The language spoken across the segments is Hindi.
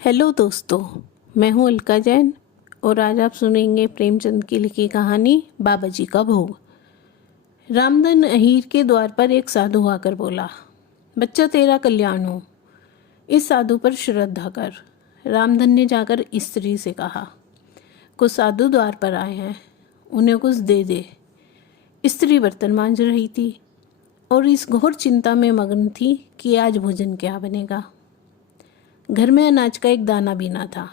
हेलो दोस्तों, मैं हूँ अलका जैन और आज आप सुनेंगे प्रेमचंद की लिखी कहानी बाबा जी का भोग। रामधन अहीर के द्वार पर एक साधु आकर बोला, बच्चा तेरा कल्याण हो, इस साधु पर श्रद्धा कर। रामधन ने जाकर स्त्री से कहा, कुछ साधु द्वार पर आए हैं, उन्हें कुछ दे दे। स्त्री बर्तन मांज रही थी और इस घोर चिंता में मग्न थी कि आज भोजन क्या बनेगा। घर में अनाज का एक दाना भी ना था।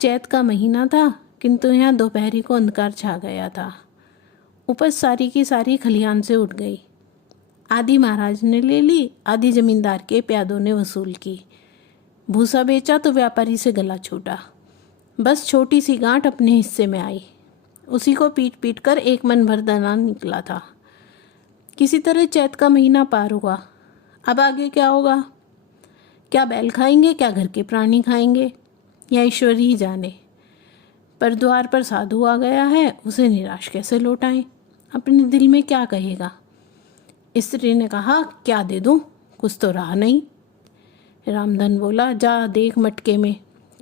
चैत का महीना था, किंतु यहाँ दोपहरी को अंधकार छा गया था। उपज सारी की सारी खलिहान से उठ गई। आधी महाराज ने ले ली, आधी जमींदार के प्यादों ने वसूल की। भूसा बेचा तो व्यापारी से गला छूटा। बस छोटी सी गांठ अपने हिस्से में आई, उसी को पीट पीट कर एक मन भर दाना निकला था। किसी तरह चैत का महीना पार हुआ। अब आगे क्या होगा? क्या बैल खाएंगे, क्या घर के प्राणी खाएंगे, या ईश्वर ही जाने। पर द्वार पर साधु आ गया है, उसे निराश कैसे लौटाएं? अपने दिल में क्या कहेगा? स्त्री ने कहा, क्या दे दूं, कुछ तो रहा नहीं। रामधन बोला, जा देख मटके में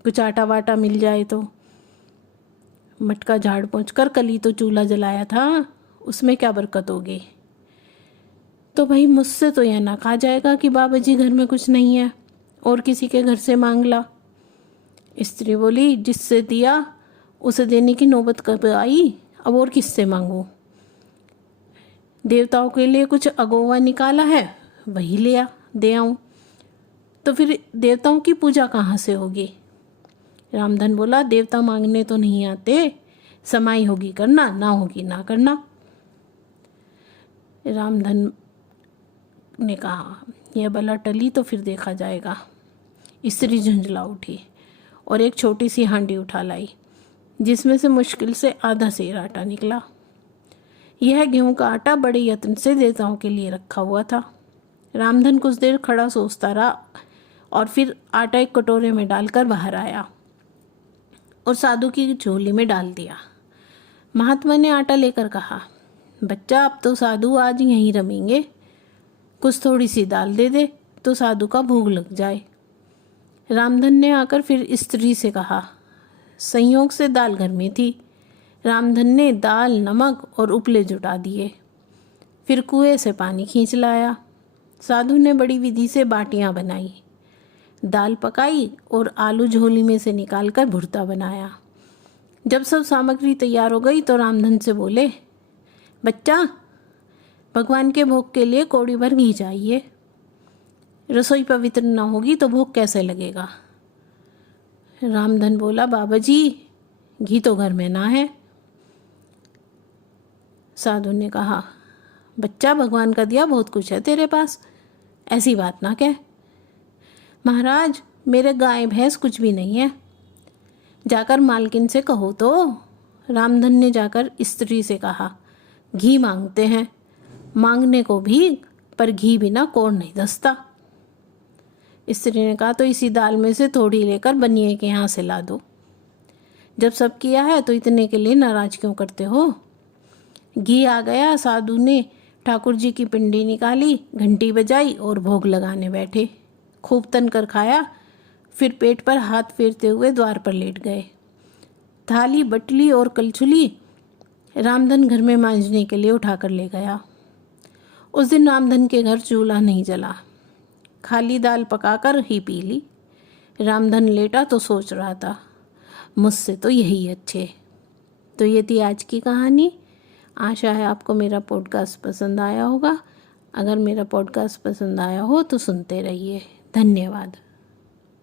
कुछ आटा वाटा मिल जाए तो। मटका झाड़ पोंछ कर कल ही तो चूल्हा जलाया था, उसमें क्या बरकत होगी। तो भाई मुझसे तो यह ना कहा जाएगा कि बाबा जी घर में कुछ नहीं है और किसी के घर से मांग ला। स्त्री बोली, जिससे दिया उसे देने की नौबत कब आई, अब और किससे मांगू। देवताओं के लिए कुछ अगोवा निकाला है, वही लिया दे आऊं। तो फिर देवताओं की पूजा कहाँ से होगी? रामधन बोला, देवता मांगने तो नहीं आते, समाई होगी करना, ना होगी ना करना। रामधन ने कहा, यह बला टली तो फिर देखा जाएगा। स्त्री झुंझला उठी और एक छोटी सी हांडी उठा लाई, जिसमें से मुश्किल से आधा सेर आटा निकला। यह गेहूं का आटा बड़े यत्न से देवताओं के लिए रखा हुआ था। रामधन कुछ देर खड़ा सोचता रहा और फिर आटा एक कटोरे में डालकर बाहर आया और साधु की झोली में डाल दिया। महात्मा ने आटा लेकर कहा, बच्चा अब तो साधु आज यहीं रमेंगे, कुछ थोड़ी सी दाल दे दे तो साधु का भोग लग जाए। रामधन ने आकर फिर स्त्री से कहा, संयोग से दाल घर में थी। रामधन ने दाल, नमक और उपले जुटा दिए, फिर कुएं से पानी खींच लाया। साधु ने बड़ी विधि से बाटियां बनाई, दाल पकाई और आलू झोली में से निकालकर भुर्ता बनाया। जब सब सामग्री तैयार हो गई तो रामधन से बोले, बच्चा भगवान के भोग के लिए कौड़ी भर घी चाहिए। रसोई पवित्र न होगी तो भोग कैसे लगेगा? रामधन बोला, बाबा जी घी तो घर में ना है। साधु ने कहा, बच्चा भगवान का दिया बहुत कुछ है तेरे पास, ऐसी बात ना कह। महाराज मेरे गाय भैंस कुछ भी नहीं है, जाकर मालकिन से कहो तो। रामधन ने जाकर स्त्री से कहा, घी मांगते हैं, मांगने को भी, पर घी बिना कौड़ नहीं धसता। स्त्री ने कहा, तो इसी दाल में से थोड़ी लेकर बनिए के यहाँ से ला दो। जब सब किया है तो इतने के लिए नाराज क्यों करते हो? घी आ गया। साधु ने ठाकुर जी की पिंडी निकाली, घंटी बजाई और भोग लगाने बैठे। खूब तन कर खाया, फिर पेट पर हाथ फेरते हुए द्वार पर लेट गए। थाली, बटली और कलछुली रामधन घर में मांजने के लिए उठाकर ले गया। उस दिन रामधन के घर चूल्हा नहीं जला, खाली दाल पकाकर ही पी ली। रामधन लेटा तो सोच रहा था, मुझसे तो यही अच्छे। तो ये थी आज की कहानी। आशा है आपको मेरा पॉडकास्ट पसंद आया होगा। अगर मेरा पॉडकास्ट पसंद आया हो तो सुनते रहिए। धन्यवाद।